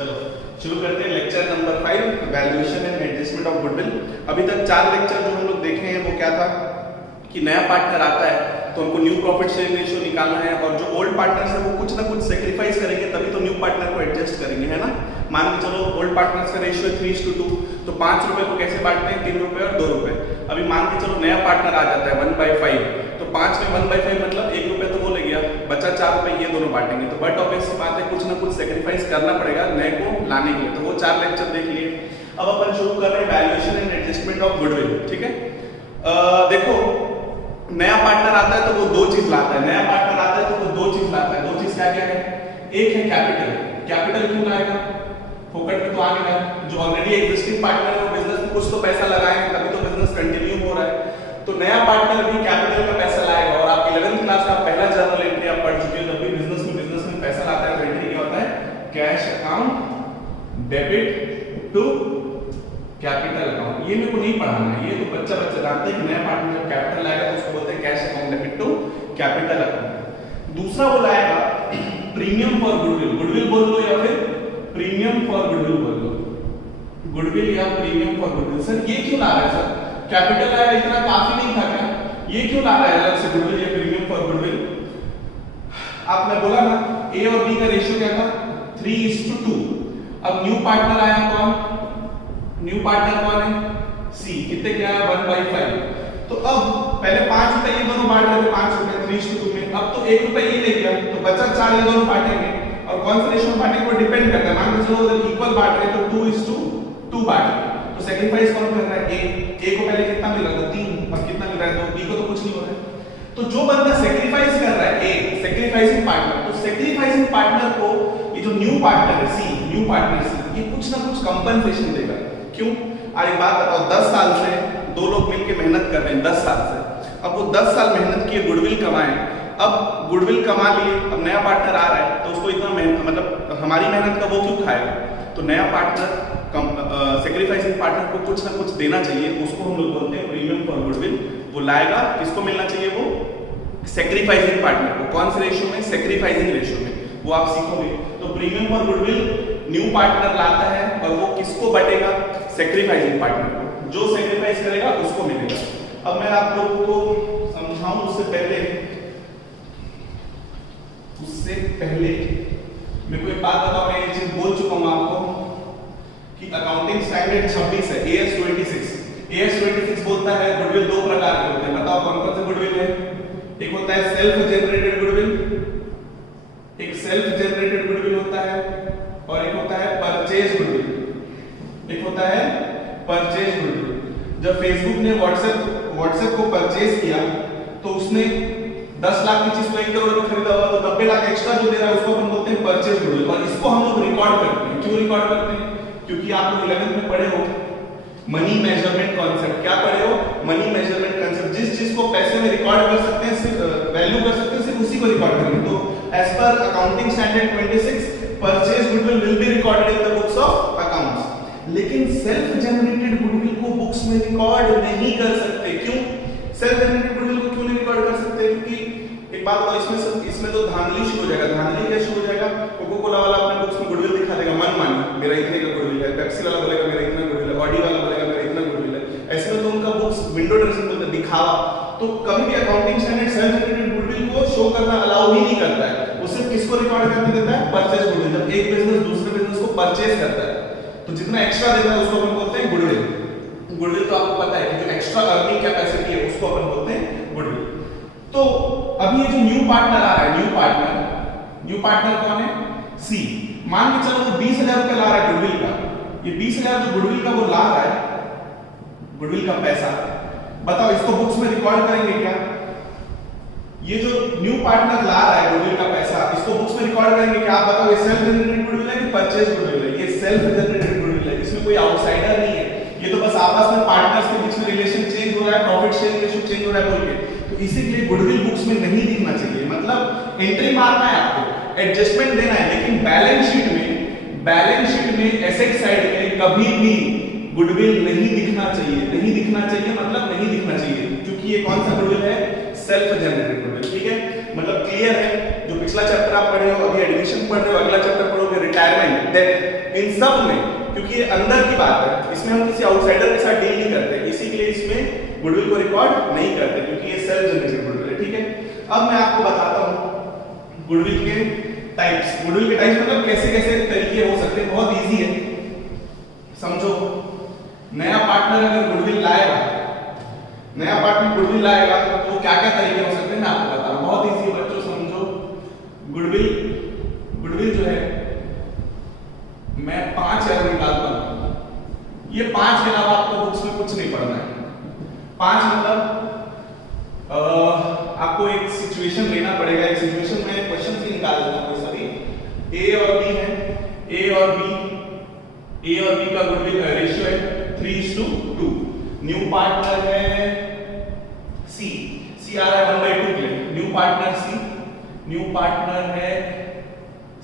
चलो शुरू करते हैं lecture number 5, valuation and adjustment of goodwill. अभी तक 4 लेक्चर जो हम लोग देखे हैं वो क्या था कि नया पार्टनर आता है तो हमको न्यू प्रॉफिट शेयरिंग रेशियो निकालना है, और जो ओल्ड पार्टनर्स है वो कुछ ना कुछ सेक्रीफाइस करेंगे तभी तो न्यू पार्टनर को एडजस्ट करेंगे, है ना। मान के चलो ओल्ड पार्टनर्स का रेशियो 3:2, तो 5 रुपए को कैसे बांटते हैं, 3 रुपए और 2 रुपए। अभी मान के चलो नया पार्टनर आ जाता है 1/5, तो 5 में 1/5 मतलब 1 रुपए तो वो ले गया, बचा 4 रुपए, ये दोनों बांटेंगे। तो बट ऑब्वियस सी बात है कुछ ना कुछ सेक्रीफाइस करना पड़ेगा नए को लाने के लिए, तो वो 4 लेक्चर देख लिए। अब अपन शुरू कर रहे हैं valuation and adjustment of goodwill, ठीक है। देखो नया पार्टनर आता है तो वो 2 चीज लाता है, नया पार्टनर आता है तो वो 2 चीज लाता है। 2 चीज क्या क्या है, एक है कैपिटल। कैपिटल क्यों लाएगा, फोकट में तो आ गया, जो ऑलरेडी एग्जिस्टिंग पार्टनर है वो बिजनेस में कुछ तो पैसा लगाएंगे तभी तो बिजनेस कंटिन्यू हो रहा है। तो नया पार्टनर भी कैपिटल का पैसा लाएगा, और आप 11th क्लास का पहला जर्नल एंट्री आप पढ़ चुके हो, जब भी बिजनेस में पैसा लाता है तो एंट्री क्या होता है, cash account debit to capital account. ये मेरे को नहीं पढ़ाना है, ये तो बच्चा जानते हैं कि नया पार्टनर जब कैपिटल लाएगा तो उसको बोलते हैं cash account debit to capital account. दूसरा वो लाएगा प्रीमियम फॉर गुडविल। गुडविल बोल लो या फिर प्रीमियम फॉर गुडविल बोल लो, गुडविल या प्रीमियम फॉर गुडविल। सर ये क्यों ला रहा है, सर कैपिटल आया इतना काफी नहीं था क्या, ये क्यों ला रहा है अलग से गुडविल या प्रीमियम फॉर गुडविल। आपने बोला ना ए और बी का रेशियो क्या था, 3:2। अब न्यू पार्टनर आया कौन, न्यू पार्टनर कौन है, सी। कितने क्या है, 1/5। तो अब पहले 5 रुपए ये दोनों बांट रहे थे, 5 रुपए 3:2 में, अब तो 1 रुपए ये ले गया तो बचा 4 ये दोनों बांटेंगे, और कौन सा रेशियो बांटेंगे वो डिपेंड करता है। मान के चलो अगर इक्वल बांट रहे तो 2:2 बांटेंगे, तो सेक्रीफाइस कौन कर रहा है, ए को पहले कितना मिल रहा था, 3, अब कितना मिल रहा है, तो बी को तो कुछ नहीं हो रहा है। तो जो बंदा सेक्रीफाइस कर रहा है ए, सेक्रीफाइसिंग पार्टनर, तो सेक्रीफाइसिंग पार्टनर को ये जो न्यू पार्टनर है सी, न्यू पार्टनर सी, ये कुछ ना कुछ कंपनसेशन देगा। क्यों, आज एक बात बताओ, 10 साल से 2 लोग मिलकर मेहनत कर रहे हैं, 10 साल से, अब वो 10 साल मेहनत किए, गुडविल कमाए, अब गुडविल कमा लिए, अब नया पार्टनर आ रहा है तो उसको इतना मतलब हमारी मेहनत का वो क्यों खाएगा। तो नया पार्टनर सेक्रीफाइसिंग पार्टनर को कुछ ना कुछ देना चाहिए, उसको हम लोग बोलते हैं प्रीमियम फॉर गुडविल। वो लाएगा, किसको मिलना चाहिए, वो सेक्रीफाइसिंग पार्टनर को। कौन से रेशियो में, सेक्रीफाइसिंग रेशियो में, वो आप सीखोगे। तो premium for goodwill new partner लाता है और वो किसको बटेगा, सेक्रीफाइसिंग पार्टनर को, जो सेक्रीफाइस करेगा उसको मिलेगा। अब मैं आप लोगों को समझाऊं उससे पहले मेरे को एक बात बताओ, मैं ये चीज बोल चुका हूं आपको कि अकाउंटिंग स्टैंडर्ड 26 है, AS 26। AS 26 बोलता है गुडविल 2 प्रकार के होते हैं। बताओ कौन कौन से गुडविल है, एक होता है सेल्फ जनरेटेड गुडविल, एक सेल्फ जनरेटेड गुडविल होता है, और एक होता है परचेज गुडविल, एक होता है परचेज गुडविल। जब फेसबुक ने व्हाट्सएप को परचेज किया तो उसने 10 लाख की चीज को 1 करोड़ में खरीदा हुआ, तो 90 लाख एक्स्ट्रा जो दे रहा है उसको हम बोलते हैं परचेज गुडविल, और इसको हम लोग रिकॉर्ड करते हैं। क्यों रिकॉर्ड करते हैं, क्योंकि आप लोग 11th में पढ़े हो मनी मेजरमेंट कॉन्सेप्ट। क्या पढ़े हो, मनी मेजरमेंट कॉन्सेप्ट। जिस चीज को पैसे में रिकॉर्ड कर सकते हैं, सिर्फ वैल्यू कर सकते हैं, सिर्फ उसी को रिकॉर्ड करेंगे। तो एज पर accounting standard 26 purchase goodwill will be recorded in the books of accounts. लेकिन सेल्फ जनरेटेड गुडविल को बुक्स में रिकॉर्ड नहीं कर सकते। क्यों, सेल्फ जनरेटेड गुडविल को क्यों नहीं रिकॉर्ड कर सकते, क्योंकि एक बात बताओ, इसमें तो धांधली शुरू हो जाएगा। धांधली क्या शुरू हो जाएगा, कोको कोला वाला अपने बुक्स में गुडविल दिखा देगा मनमानी, मेरा इतने का गुडविल है, पेप्सी वाला बोलेगा मेरा इतना गुडविल है, ऑडी वाला बोलेगा मेरा इतना गुडविल है। ऐसे में तो उनका बुक्स विंडो ड्रेसिंग बोलते हैं, दिखावा। तो कभी भी accounting standard self generated goodwill को शो करना अलाउ ही नहीं करता है, वो सिर्फ किसको रिकॉर्ड करने देता है, परचेज गुडविल। जब एक बिजनेस दूसरे बिजनेस को परचेज करता है तो जितना एक्स्ट्रा देता है उसको अपन बोलते हैं गुडविल। गुडविल तो आपको पता है कि जो एक्स्ट्रा अर्निंग कैपेसिटी है उसको अपन बोलते हैं गुडविल। तो अभी ये जो न्यू पार्टनर आ रहा है, न्यू पार्टनर कौन है, सी। मान के चलो वो 20,000 रुपए ला रहा है गुडविल का, ये 20,000 जो गुडविल का वो ला रहा है, गुडविल का पैसा, बताओ इसको बुक्स में रिकॉर्ड करेंगे क्या। ये जो न्यू पार्टनर ला रहा है गुडविल का पैसा, इसको बुक्स में रिकॉर्ड करेंगे क्या, आप बताओ। ये सेल्फ जनरेटेड गुडविल है कि परचेज गुडविल है, ये सेल्फ जनरेटेड गुडविल है, इसमें कोई आउटसाइडर नहीं है, ये तो बस आपस में पार्टनर्स के बीच में रिलेशन चेंज हो रहा है, प्रॉफिट शेयरिंग रेशियो चेंज हो रहा है बोल के। तो इसीलिए गुडविल बुक्स में नहीं दिखना चाहिए, मतलब एंट्री मारना है आपको, एडजस्टमेंट देना है, लेकिन बैलेंस शीट में एसेट साइड में कभी भी गुडविल नहीं दिखना चाहिए। नहीं दिखना चाहिए मतलब नहीं दिखना चाहिए, क्योंकि ये कौन सा गुडविल है, सेल्फ जनरेटेड गुडविल। ठीक है, मतलब क्लियर है। जो पिछला चैप्टर आप पढ़े हो, अभी एडमिशन पढ़ रहे हो, अगला चैप्टर पढ़ोगे रिटायरमेंट, डेथ, इन सब में, क्योंकि ये अंदर की बात है, इसमें हम किसी आउटसाइडर के साथ डील नहीं करते, इसी के लिए इसमें गुडविल को रिकॉर्ड नहीं करते, क्योंकि ये सेल्फ जनरेटेड गुडविल है। ठीक है, अब मैं आपको बताता हूं गुडविल के टाइप्स। गुडविल के टाइप्स मतलब कैसे कैसे तरीके हो सकते हैं, बहुत इजी है। समझो, नया पार्टनर अगर गुडविल लाएगा, नया पार्टनर गुडविल लाएगा तो क्या क्या तरीके हो सकते हैं मैं आपको बता रहा हूं, बहुत इजी है बच्चों। समझो, गुडविल जो है मैं 5,000 निकालता हूं, ये 5 के अलावा आपको बुक्स में कुछ नहीं पढ़ना है। 5 मतलब आपको एक सिचुएशन लेना पड़ेगा, एक सिचुएशन में क्वेश्चन ही निकाल देता हूं। सभी ए और बी है, ए और बी का गुडविल रेशियो है 3:2। न्यू पार्टनर है सी आ रहा है 1/2 के लिए, न्यू पार्टनर है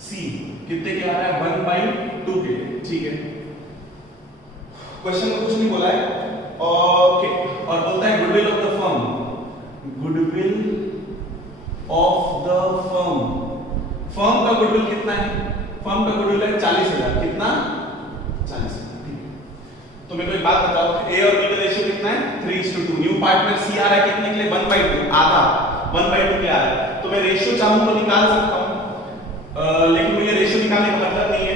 सी, कितने के आ रहा है 1/2 के लिए। ठीक है, क्वेश्चन में कुछ नहीं बोला है, ओके, और बोलता है goodwill of the firm, goodwill of the firm का गुडविल कितना है? फर्म का गुडविल है 40,000, कितना 40,000। तो मेरे को एक बात बताओ, ए और बी का रेशियो कितना है 3:2। न्यू पार्टनर सी आ रहा है कितने के लिए 1/2, आधा 1/2 के आ रहा है, तो मैं रेशियो चाहूं तो निकाल सकता हूं, लेकिन मुझे रेशियो निकालने का मतलब नहीं है,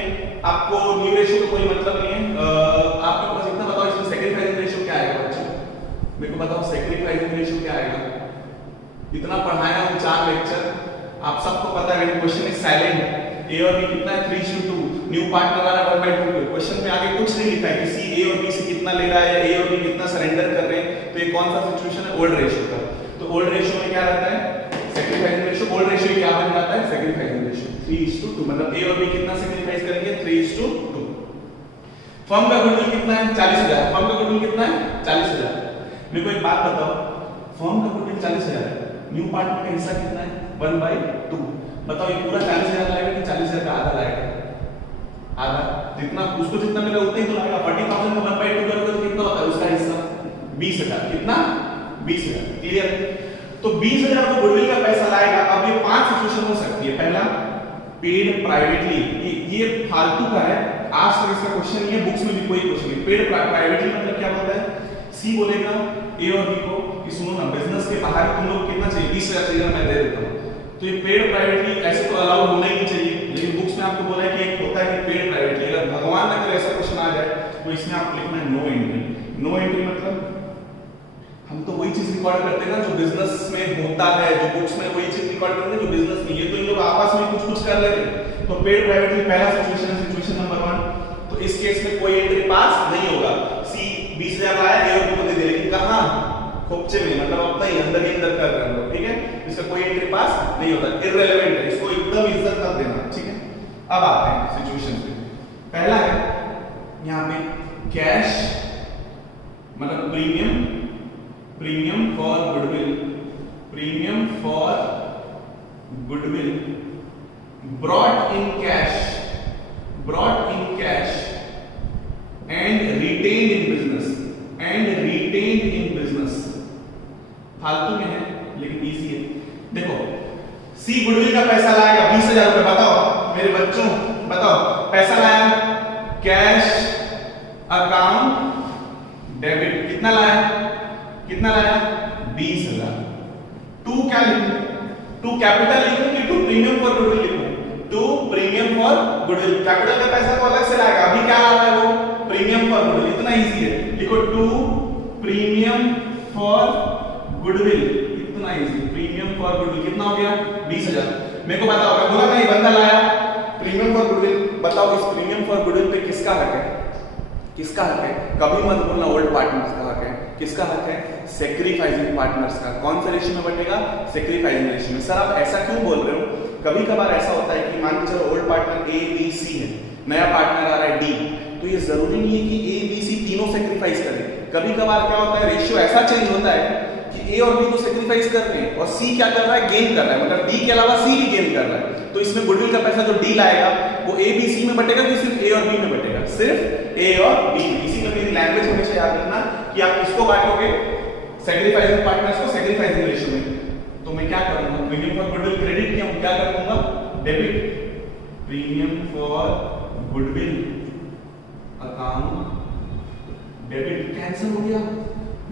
आपको न्यू रेशियो का कोई मतलब नहीं है। आपको बस इतना बताओ इसमें सैक्रिफाइसिंग रेशियो क्या आएगा बच्चों, मेरे को बताओ सैक्रिफाइसिंग रेशियो क्या आएगा। इतना पढ़ाया हूं 4 लेक्चर, आप सबको पता है क्वेश्चन इज साइलेंट, ए और बी कितना है 3:2, न्यू पार्टनर आ रहा है 1/2। क्वेश्चन में आगे कुछ नहीं लिखा है कि सी ए और बी से कितना ले रहा है या ए और बी कितना सरेंडर कर रहे हैं, तो ये कौन सा सिचुएशन है ओल्ड रेशियो का। तो ओल्ड रेशियो में क्या रहता है सैक्रिफाइसिंग रेशियो, ओल्ड रेशियो क्या बन जाता है सैक्रिफाइसिंग रेशियो 3:2, मतलब ए और बी कितना सैक्रिफाइस करेंगे 3:2। फर्म का गुडविल कितना है 40,000, फर्म का गुडविल कितना है 40,000। मेरे को एक बात बताओ, फर्म का गुडविल 40,000 है, न्यू पार्टनर का हिस्सा कितना है 1/2, बताओ ये पूरा 40,000 लाएगा कि 40,000 का आधा लाएगा? आधा, जितना उसको जितना मिला उतना ही तो लाएगा। 40,000 में 1/2 करोगे तो कितना होता है उसका हिस्सा 20,000, कितना 20,000। क्लियर? तो 20,000 को गुडविल का पैसा लाएगा। अब ये 5 सिचुएशन हो सकती है। पहला, पेड प्राइवेटली, ये फालतू का है, आज तक इसका क्वेश्चन नहीं है, बुक्स में भी कोई क्वेश्चन नहीं। पेड प्राइवेटली मतलब क्या होता है, सी बोलेगा ए और बी को कि सुनो ना, बिजनेस के बाहर तुम लोग कितना चाहिए 20,000 चाहिए, मैं दे देता हूं। तो ये पेड प्राइवेटली ऐसे तो अलाउ होना ही नहीं चाहिए, लेकिन बुक्स में आपको बोला है कि एक होता है कि पेड प्राइवेटली, अगर भगवान ना करे ऐसा क्वेश्चन आ जाए तो इसमें आपको लिखना है नो एंट्री। नो एंट्री मतलब हम तो वही चीज रिकॉर्ड करते हैं ना जो बिजनेस में होता है, जो बुक्स में वही चीज रिकॉर्ड करते हैं जो बिजनेस में, ये तो इन लोग आपस में कुछ कर लेते हैं। तो पेड प्राइवेटली पहला सिचुएशन है, सिचुएशन नंबर 1। तो इस केस में कोई एंट्री पास नहीं होगा। सी 20,000 लाया, ए और बी को दे दे, लेकिन कहां खोपचे में, मतलब अपना ही अंदर ही अंदर कर रहे हैं लोग। ठीक है, इसका कोई एंट्री पास नहीं होता, इररिलेवेंट है, इसको एकदम इज्जत मत देना। ठीक है, अब आते हैं सिचुएशन पे। पहला है यहां पे कैश, मतलब premium for goodwill brought in cash and retained in business। फालतू में है लेकिन इजी है। देखो, सी गुडविल का पैसा लाएगा 20,000 रुपए, बताओ मेरे बच्चों, बताओ पैसा लाया कैश अकाउंट डेबिट, कितना लाया 20,000। टू क्या लिखूं, टू कैपिटल लिखूं कि टू प्रीमियम फॉर गुडविल लिखूं? To premium for goodwill, capital का पैसा तो अलग से लाएगा, अभी क्या आ रहा है वो प्रीमियम फॉर गुडविल, इतना इजी है। लिखो टू प्रीमियम फॉर गुडविल, इतना इजी, प्रीमियम फॉर गुडविल कितना हो गया 20,000। मेरे को बताओ, मैं बोला ना ये बंदा लाया प्रीमियम फॉर गुडविल, बताओ इस प्रीमियम फॉर गुडविल पे किसका हक है? किसका हक है? कभी मत बोलना ओल्ड पार्टनर्स का हक है। किसका हक है? सैक्रिफाइसिंग पार्टनर्स का। कौन सा रेशियो में बटेगा? सैक्रिफाइसिंग रेशियो में। सर आप ऐसा क्यों बोल रहे हो? कभी कभार ऐसा होता है कि मान के चलो old partner A B C है, नया पार्टनर आ रहा है डी, तो ये जरूरी नहीं है कि ए बी सी तीनों सैक्रिफाइस करें। कभी कभार क्या होता है, रेशियो ऐसा चेंज होता है कि ए और बी तो सैक्रिफाइस कर रहे हैं और सी क्या कर रहा है, गेन कर रहा है, मतलब डी के अलावा सी भी गेन कर रहा है। तो इसमें गुडविल का पैसा जो डी लाएगा वो ए बी सी में बटेगा कि सिर्फ ए और बी में बटेगा? सिर्फ ए और बी में। इसी में मेरी लैंग्वेज हमेशा याद रखना कि आप किसको बांटोगे, सैक्रिफाइसिंग पार्टनर्स को सैक्रिफाइसिंग रेशियो में। तो मैं क्या करूंगा, प्रीमियम फॉर गुडविल क्रेडिट किया, क्या कर दूंगा debit, premium for goodwill account debit cancel हो गया।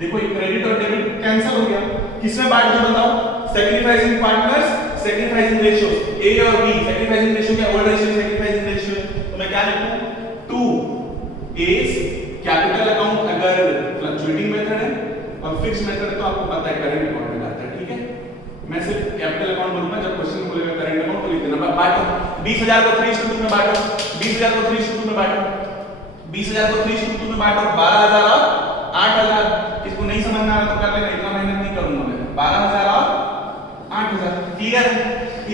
देखो ये क्रेडिट और डेबिट कैंसिल हो गया। किसमें बांट दो बताओ? सैक्रिफाइसिंग पार्टनर्स, सैक्रिफाइसिंग रेशियो, ए और बी। सैक्रिफाइसिंग रेशियो क्या? ओल्ड रेशियो सैक्रिफाइसिंग रेशियो है, तो मैं क्या लिखूं? 2 एज कैपिटल अकाउंट अगर फ्लक्चुएटिंग मेथड है और फिक्स्ड मेथड है तो आपको पता है करंट अकाउंट में जाता है, ठीक है। मैं सिर्फ कैपिटल अकाउंट बोलूंगा, जब क्वेश्चन बोलेगा करंट अकाउंट तो लिख देना। बांटो 20000 को 3:2 में बांटो, 20000 को 3:2 में बांटो, 20000 को 3:2 में बांटो, 12000 और 8000। किसको नहीं समझ में आ रहा तो कर लेना, इतना मेहनत नहीं करूंगा मैं। 12000 और 8000 क्लियर है?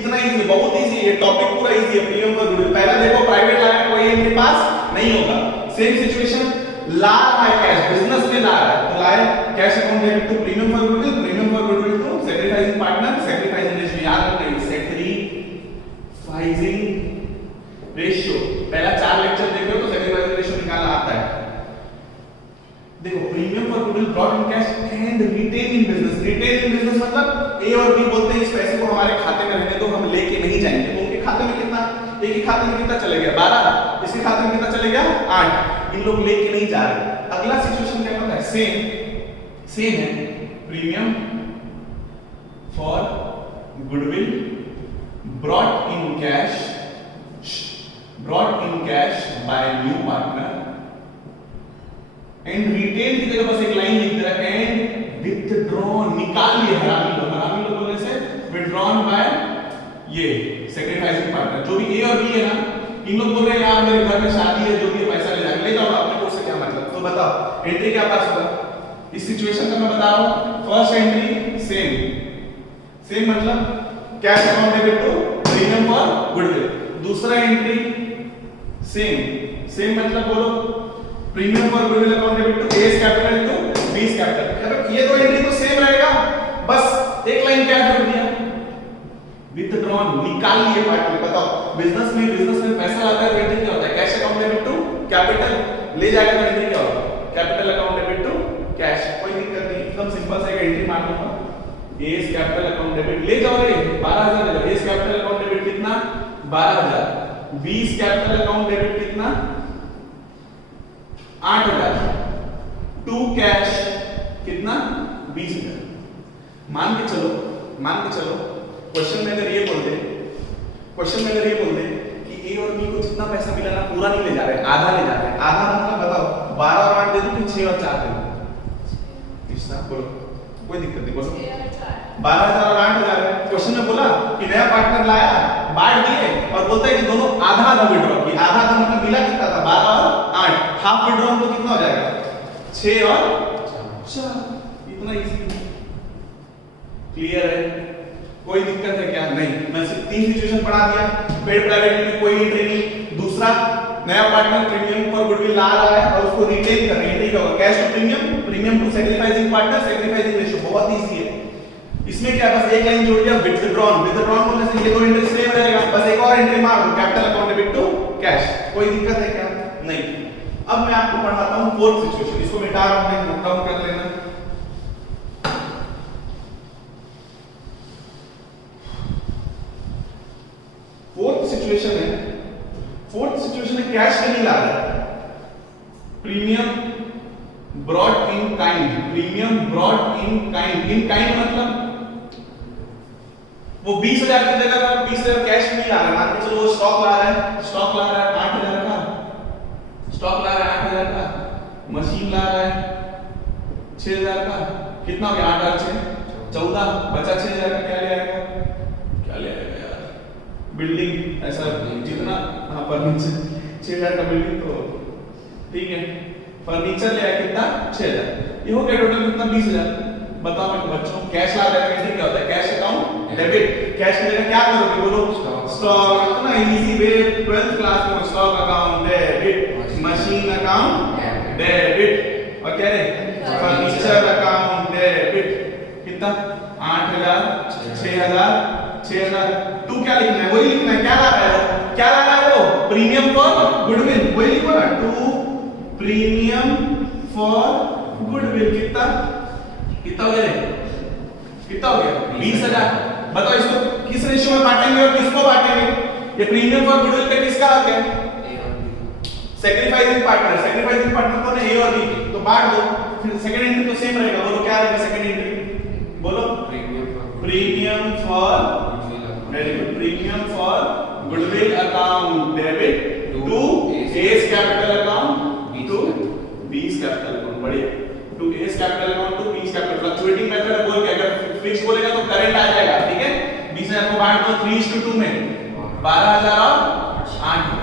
इतना इजी है, बहुत इजी है, टॉपिक पूरा इजी है। प्रीमियम फॉर गुडविल पहला देखो प्राइवेट लाया कोई इनके पास नहीं होगा। सेम सिचुएशन ला रहा है कैश, बिजनेस में ला रहा है तो लाए cash account debit to premium for goodwill, premium for goodwill to sacrificing partner, sacrificing ratio याद रखना है, सैक्रिफाइसिंग रेशियो। पहला 4 लेक्चर देख रहे हो तो सैक्रिफाइसिंग रेशियो निकालना आता है। देखो premium for goodwill brought in cash and retain in business. Retain in business मतलब ए और बी बोलते हैं इस पैसे को हमारे खाते में रहने दो, हम लेके नहीं जाएंगे। तो उनके खाते में कितना, एक ही खाते में कितना चले गया 12, इसके खाते में कितना चले गया 8, इन लोग लेके नहीं जा रहे। अगला सिचुएशन क्या पता है? सेम है, premium for goodwill brought in cash by new partner and retain की जगह बस एक लाइन लिख दे रहा है, एंड विथड्रॉन निकाल लिए हरामी लोग बोलने से विथड्रॉन बाय ये सैक्रिफाइसिंग पार्टनर। जो भी ए और बी है ना, इन लोग बोल रहे हैं यार मेरे घर में शादी है, जो भी पैसा ले जाके ले जाओ, अपने को से क्या मतलब। तो बताओ एंट्री क्या पास होगा इस सिचुएशन का? मैं बता रहा हूं, फर्स्ट एंट्री सेम मतलब cash account debit to premium for goodwill. दूसरा एंट्री सेम मतलब बोलो premium for goodwill account debit to A's capital to B's capital. ये दो एंट्री तो सेम रहेगा, बस एक लाइन क्या जोड़ दिया, विथड्रॉन निकाल लिए पार्टनर। बताओ बिजनेस में पैसा आता है तो एंट्री क्या होता है? Cash account debit to capital, ले जाएगा तो एंट्री क्या होगा? Capital account debit to cash. कोई दिक्कत नहीं, एकदम सिंपल सा एक एंट्री मान लूंगा, एस कैपिटल अकाउंट डेबिट ले जाओ रे 12000 ले जाओ। एस कैपिटल अकाउंट डेबिट कितना 12000, 20 कैपिटल अकाउंट डेबिट कितना 8000, 2 कैश कितना 20000। मान के चलो क्वेश्चन में अगर ये बोल दे कि ए और बी को जितना पैसा मिला ना पूरा नहीं ले जा रहे, आधा ले जा रहे हैं। आधा मतलब बताओ 12 और 8 दे दूं कि 6 और 4 दे दूं? किसना बोलो, कोई दिक्कत नहीं, बोलो 12000 और 8000 है। क्वेश्चन में बोला कि नया पार्टनर लाया, बांट दिए और बोलता है कि दोनों आधा विड्रॉ किया। आधा मतलब मिला कितना था 12 और 8, हाफ विड्रॉ तो कितना हो जाएगा 6 और 4। इतना इजी, क्लियर है? कोई दिक्कत है क्या? नहीं। मैं सिर्फ 3 सिचुएशन पढ़ा दिया। पेड प्राइवेट में कोई एंट्री नहीं। दूसरा नया पार्टनर प्रीमियम फॉर गुडविल ला रहा है और उसको रिटेन कर रहे हैं, एंट्री क्या होगा? Cash to premium to sacrificing partner, sacrificing ratio. बहुत इजी है। इसमें क्या बस एक लाइन जोड़ दिया, विथड्रॉन बोलने से ये दो एंट्री सेम रहेगा, बस एक और एंट्री मार दो, capital account debit to cash. कोई दिक्कत है क्या? नहीं। अब मैं आपको पढ़ाता हूं फोर्थ सिचुएशन। इसको मिटा रहा हूं, नोट डाउन कर लेना। फोर्थ सिचुएशन है कैश में नहीं ला रहा है, premium brought in kind. In kind मतलब वो 20000 की जगह 20000 कैश में नहीं ला रहा है। मान के चलो वो स्टॉक ला रहा है 8000 का, स्टॉक ला रहा है 8000 का, मशीन ला रहा है 6000 का। कितना हो गया 8 और 6 14, बचा 6000 का। क्या ले आएगा यार? बिल्डिंग ऐसा जितना, हाँ फर्नीचर 6000 का बिल्डिंग तो ठीक है, फर्नीचर ले आया कितना 6000। ये हो गया टोटल कितना 20000। बताओ मेरे बच्चों, कैश ला रहे हैं क्या होता है? Cash account debit. कैश की जगह क्या करोगे बोलो? स्टॉक। इतना इजी वे 12th क्लास में stock account debit, machine account debit, और क्या रे फर्नीचर अकाउंट डेबिट। कितना 8000 6000। तू क्या लिखना है? वही लिखना है। क्या ला रहा है वो? Premium for goodwill. वही लिखो ना, टू प्रीमियम फॉर गुडविल। कितना हो गया? 20000। बताओ इसको किस रेशियो में बांटेंगे और किसको बांटेंगे? ये प्रीमियम फॉर गुडविल पे किसका हक है? सेक्रीफाइसिंग पार्टनर कौन है, ए और बी, तो बांट दो, फिर सेकंड एंट्री तो सेम रहेगा, बोलो क्या रहेगा सेकंड एंट्री, बोलो premium for, very good, premium for goodwill account debit to A's capital account to B's capital account, बढ़िया, to A's capital account to B's capital, fluctuating method बोल के, अगर फिक्स बोलेगा तो करंट आ जाएगा, ठीक है, 20,000 को बांट दो 3:2 में, 12,000 और 8,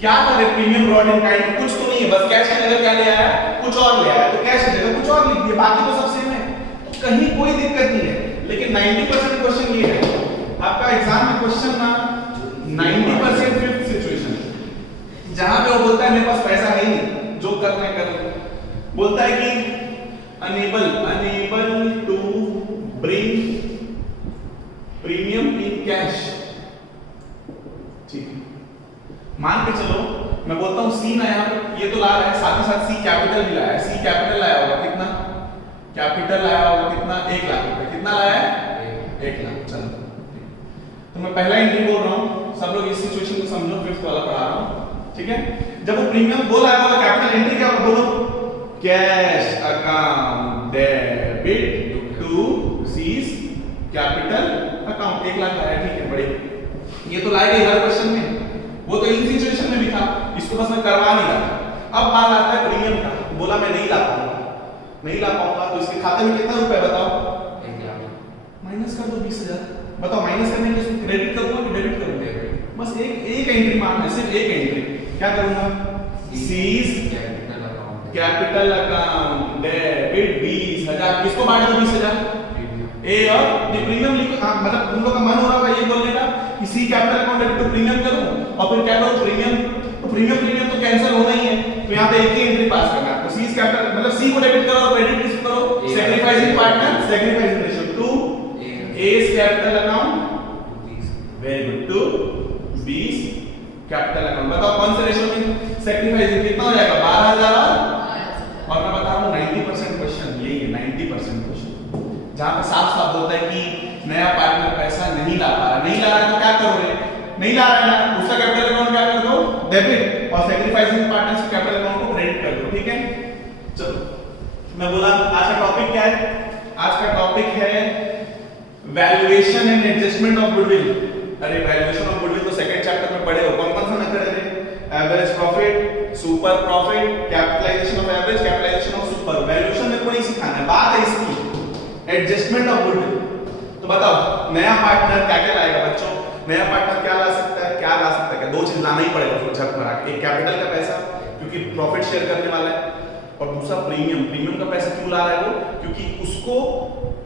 क्या करे प्रीमियम ब्रॉड इन काइंड, कुछ तो नहीं है, बस कैश की जगह क्या ले आया, कुछ और ले आया, तो कैश की जगह कुछ और लिख दिया, बाकी तो सब सेम है, तो कहीं कोई दिक्कत नहीं है। लेकिन 90% क्वेश्चन ये है, आपका एग्जाम में क्वेश्चन ना 90% फिफ्थ सिचुएशन, जहां पे वो बोलता है मेरे पास पैसा है नहीं, जो करना है कर, बोलता है कि enable to bring premium in cash, ठीक है, मान के चलो मैं बोलता हूं सी ना, यहाँ पे ये तो ला रहा है, साथ ही साथ सी कैपिटल भी लाया है, सी कैपिटल लाया होगा कितना, कैपिटल लाया होगा कितना, 1 लाख रुपए, कितना लाया है 1 लाख, चलो तो मैं पहला एंट्री बोल रहा हूं, सब लोग इस सिचुएशन को समझो, फिफ्थ वाला पढ़ा रहा हूं, ठीक है, जब वो प्रीमियम बोला है वाला कैपिटल एंट्री क्या होगा, बोलो cash account debit to C's capital account, 1 lakh लाया, ठीक है, बढ़िया, ये तो लाएगा हर क्वेश्चन में, वो तो इन सिचुएशन में भी था, इसको बस मैं करवा नहीं रहा। अब बात आता है प्रीमियम का, बोला मैं नहीं ला पाऊंगा, तो इसके खाते में कितना रुपए बताओ, 1 लाख, माइनस कर दो 20,000, बताओ माइनस करने के लिए क्रेडिट करूंगा कि डेबिट करूंगा, बस एक एंट्री मारना है, सिर्फ एक एंट्री, क्या करूंगा, सीज कैपिटल अकाउंट डेबिट 20,000, किसको बांट दो 20,000, ए और प्रीमियम लिखो, मतलब तुम लोग का मन हो रहा होगा ये बोलने का कि C capital account debit to premium करूं, और फिर क्या करूं प्रीमियम, तो प्रीमियम तो कैंसिल होना ही है, तो यहां पे एक ही एंट्री पास करना है, तो सी कैपिटल मतलब सी को डेबिट करो और क्रेडिट किसको करो, sacrificing partner, sacrificing ratio to A's capital account, very good, to 20 capital account, बताओ कौन से रेशियो में सैक्रिफाइसिंग कितना हो जाएगा, 12,000, और मैं बता रहा हूं 90% क्वेश्चन यही है, 90% क्वेश्चन जहां पे साफ बोलता है कि नया पार्टनर पैसा नहीं ला पा रहा है, तो क्या करोगे, नहीं ला रहा है ना, उसका कैपिटल अकाउंट क्या कर दो, डेबिट, और सैक्रिफाइसिंग पार्टनर्स के कैपिटल अकाउंट को क्रेडिट कर दो, ठीक है। चलो मैं बोला आज का टॉपिक क्या है, आज का टॉपिक है valuation and adjustment of goodwill. अरे वैल्यूएशन ऑफ गुडविल तो सेकंड चैप्टर में पढ़े हो, कौन कौन सा मेथड है, average profit, super profit, capitalization of average, capitalization of super, valuation में कोई सिखाना है, बात है इसकी एडजस्टमेंट ऑफ गुडविल। तो बताओ नया पार्टनर क्या क्या लाएगा बच्चों, नया पार्टनर क्या ला सकता है, क्या दो चीज लाना ही पड़ेगा उसको झक मारा के, एक कैपिटल का पैसा क्योंकि प्रॉफिट शेयर करने वाला है, और दूसरा प्रीमियम का पैसा क्यों ला रहा है वो, क्योंकि उसको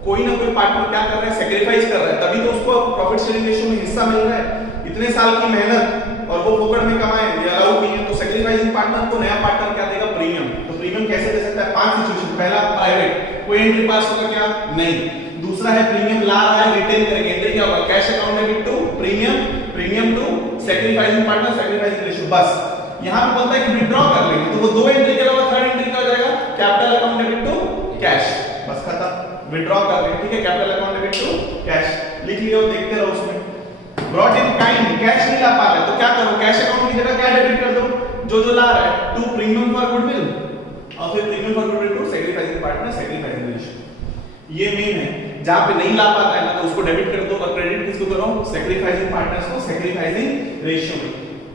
कोई ना कोई पार्टनर क्या कर रहा है, सैक्रिफाइस कर रहा है, तभी तो उसको प्रॉफिट शेयरिंग रेशियो में हिस्सा मिल रहा है, इतने साल की मेहनत और वो फोकट में कमाए, ये अलाउ नहीं है, तो सैक्रिफाइसिंग पार्टनर को नया पार्टनर क्या देगा, प्रीमियम। तो प्रीमियम कैसे दे सकता है, 5 सिचुएशन, पहला प्राइवेट, कोई एंट्री पास होगा क्या, नहीं, दूसरा है प्रीमियम ला रहा है, रिटेन करेंगे, एंट्री क्या होगा, cash account debit to premium to sacrificing partner, sacrificing ratio, बस यहां पे बोलता है कि विथड्रॉ कर लेंगे, तो वो 2 एंट्री के अलावा थर्ड एंट्री क्या हो जाएगा, capital account debit to cash, बस खत्म, विथड्रॉ कर लेंगे, ठीक है, capital account debit to cash लिख लियो, देखते रहो उसमें। ब्रॉट इन काइंड, कैश नहीं ला पा रहे तो क्या करो, कैश अकाउंट की जगह क्या डेबिट कर दो, जो ला रहा है, टू प्रीमियम फॉर गुडविल, और फिर premium for goodwill to sacrificing partner, sacrificing ratio, ये मेन है, जहां पे नहीं ला पाता है ना तो उसको डेबिट कर दो, और क्रेडिट किसको करो, सैक्रिफाइसिंग पार्टनर्स को, सैक्रिफाइसिंग रेशियो में।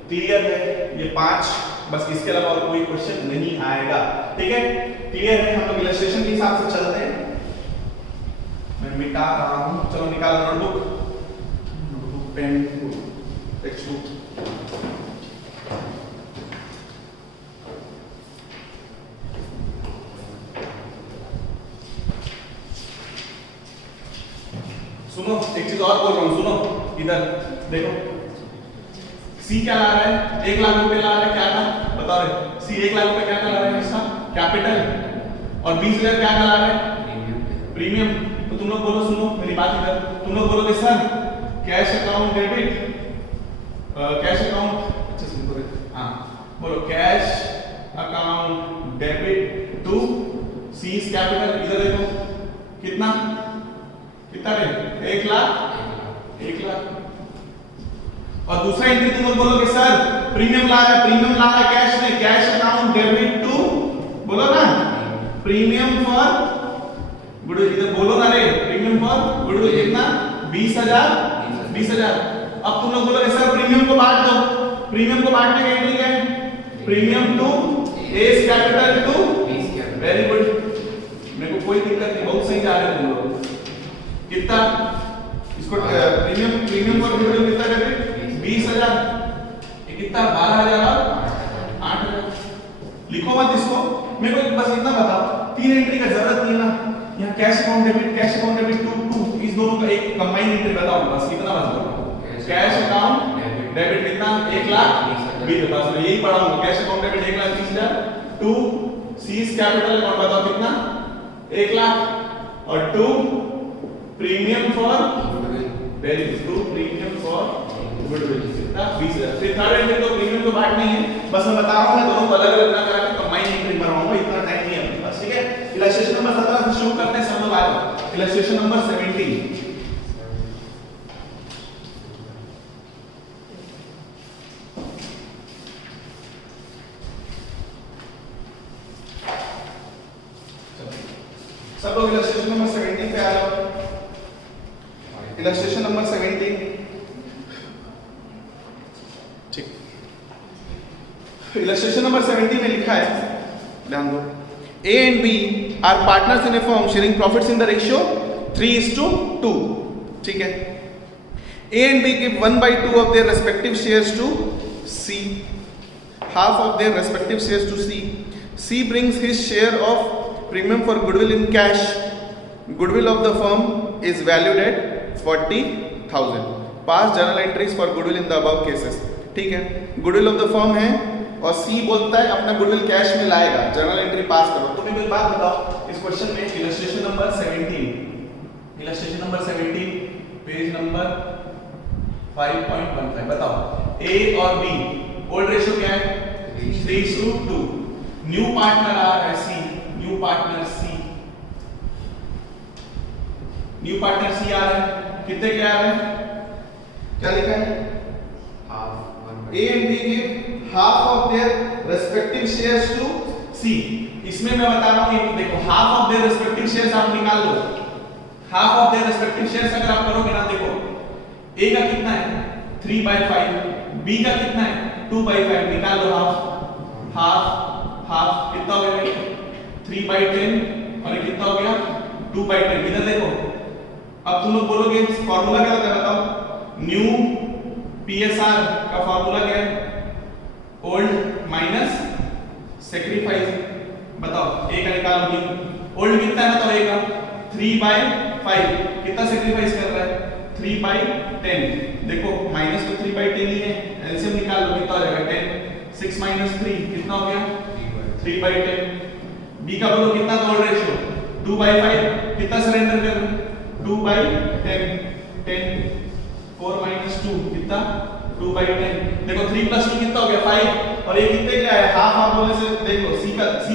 क्लियर है ये 5, बस इसके अलावा और कोई क्वेश्चन नहीं आएगा, ठीक है, क्लियर है। हम लोग इलस्ट्रेशन के हिसाब से चलते हैं, मैं मिटा रहा हूं, चलो निकालो नोटबुक, पेन, टेक्स्ट बुक, सुनो एक चीज और बोल रहा हूं, सुनो इधर देखो, सी क्या ला रहा है, 1 लाख रुपए ला रहा है, क्या था बताओ रे, सी 1 लाख रुपए क्या ला रहा है, इसका कैपिटल, और 20,000 क्या ला रहा है, प्रीमियम। तो तुम लोग बोलो, सुनो मेरी बात इधर, तुम लोग बोलोगे sir cash account debit, cash account, अच्छा सुनो हाँ बोलो, cash account debit to C's capital, इधर देखो कितना रे, 1 लाख, और दूसरा एंट्री तुम लोग बोलोगे सर प्रीमियम ला रहा है कैश में, कैश अकाउंट डेबिट टू, बोलो ना, प्रीमियम फॉर गुडविल, इधर बोलो ना रे, प्रीमियम फॉर गुडविल कितना 20,000। अब तुम लोग बोलोगे सर प्रीमियम को बांट दो, प्रीमियम को बांटने का एंट्री क्या है, premium to A's capital to, very good, मेरे को कोई दिक्कत नहीं, बहुत सही जा रहे हैं तुम लोग। कितना इसको प्रीमियम फॉर गुडविल कितना डेबिट 20,000, ये कितना 12,000 और 8,000। लिखो मत इसको, मेरे को बस इतना बताओ, तीन एंट्री का जरूरत नहीं है ना, यहाँ कैश अकाउंट डेबिट टू, इस दोनों का एक कंबाइंड एंट्री बताओ बस, कितना बस बताओ, कैश अकाउंट डेबिट कितना 1,20,000, बस यही पढ़ाऊंगा, cash account debit 1,20,000 to C's capital account बताओ कितना 1,00,000 और to premium for very to premium for goodwill कितना 20,000। फिर थर्ड एंट्री तो प्रीमियम को बांट नहीं है, बस मैं बता रहा हूं, मैं दोनों को अलग-अलग ना करा के कंबाइंड एंट्री बनाऊंगा, इतना टाइम नहीं है अपने पास, ठीक है। इलस्ट्रेशन नंबर 17 से शुरू करते हैं, सब लोग आ जाओ। इलस्ट्रेशन नंबर 17, सब लोग इलस्ट्रेशन नंबर 17 पे आ जाओ। इलस्ट्रेशन नंबर 17, ठीक, इलस्ट्रेशन नंबर 17 में लिखा है, ध्यान दो, A and B are partners in a firm sharing profits in the ratio 3:2, ठीक है। A and B give 1/2 of their respective shares to C, half of their respective shares to C. C brings his share of premium for goodwill in cash. Goodwill of the firm is valued at 40,000. Pass journal entries for goodwill in the above cases. ठीक है, goodwill of the firm है और C बोलता है अपना goodwill cash में लाएगा, journal entry पास करो। तुम्हें कोई बात बताओ इस क्वेश्चन में, illustration number 17, illustration number 17 page number 5.15, बताओ A और B ओल्ड रेशियो क्या है 3:2, न्यू पार्टनर आ रहा है C, new partner C, new partner C आ रहा है, कितने क्या आ रहा है, क्या लिखा है, A and B give half of their respective shares to C। इसमें मैं बता रहा हूँ, देखो half of their respective shares आप निकाल लो, half of their respective shares अगर आप करोगे ना, देखो A का कितना है 3/5, B का कितना है 2/5, निकाल लो हाफ कितना हो गया 3/10 और ये कितना हो गया 2/10। इधर देखो, अब तुम लोग बोलोगे फॉर्मूला क्या होता है बताओ, न्यू PSR का फॉर्मूला क्या है, ओल्ड माइनस सैक्रिफाइस, बताओ A का निकालो, न्यू ओल्ड कितना है बताओ, A का 3/5, कितना सैक्रिफाइस कर रहा है 3/10, देखो माइनस तो 3/10 ही है, एलसीएम निकाल लो कितना हो जाएगा 10, 6 - 3 कितना हो गया 3/10। B का बोलो कितना था ओल्ड रेशियो 2/5, कितना सरेंडर कर रहे हैं 2/10, 10 4 - 2 कितना 2/10, देखो 3 + 2 कितना हो गया 5, और ये कितने क्या है हाफ बोलने से देखो C